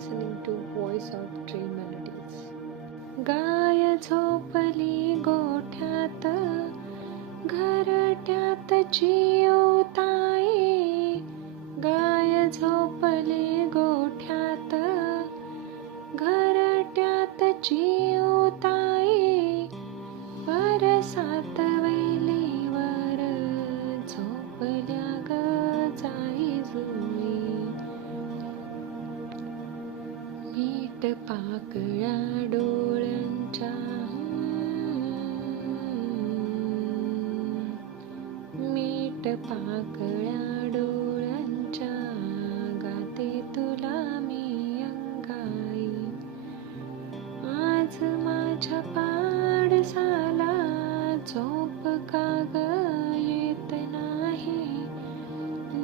listening to Voice of Dream Melodies. गाय झोपली गोठ्यात, घरट्यात चिऊताई. गाय झोपली गोठ्यात, घरट्यात चिऊताई. परसात वेलीवर झोपल्या ग जाई जुई. मीठ पाकळ्या डोळ्यांच्या, मीठ पाकळ्या डोळ्यांच्या, गाते तुला मी अंगाई. आज माझ्या पाडसाला झोप का ग येत नाही.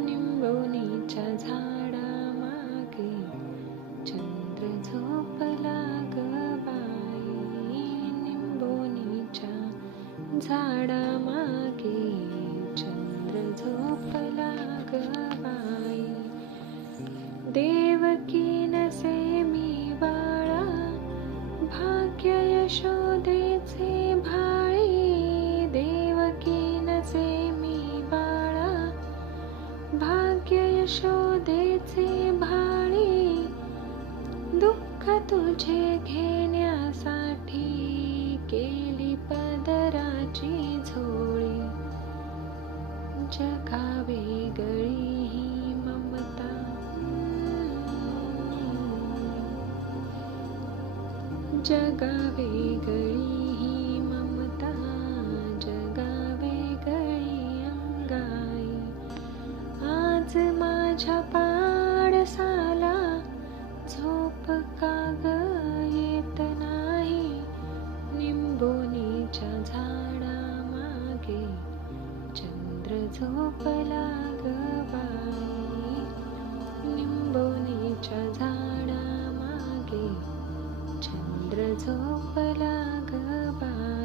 निंबोनीच्या झाडामागे चंद्र झोपला ग बाई. निंबोनीच्या झाडामागे चंद्र झोपला ग बाई. देवकी नसे मी बाळा, भाग्य यशोदेचे भाळी. देवकी नसे मी बाळा, भाग्य यशोदेचे भाळी. दुःख तुझे घेण्यासाठी केली पदराची झोळी. जगावेगळी ही ममता, जगावेगळी ही ममता, जगावेगळी अंगाई. आज माझ्या पाडसाला झोप का ग येत नाही. निंबोनीच्या झाडामागे चंद्र झोपला ग बाई. निंबोनीच्या झाडामागे चंद्र झोपला ग बाई.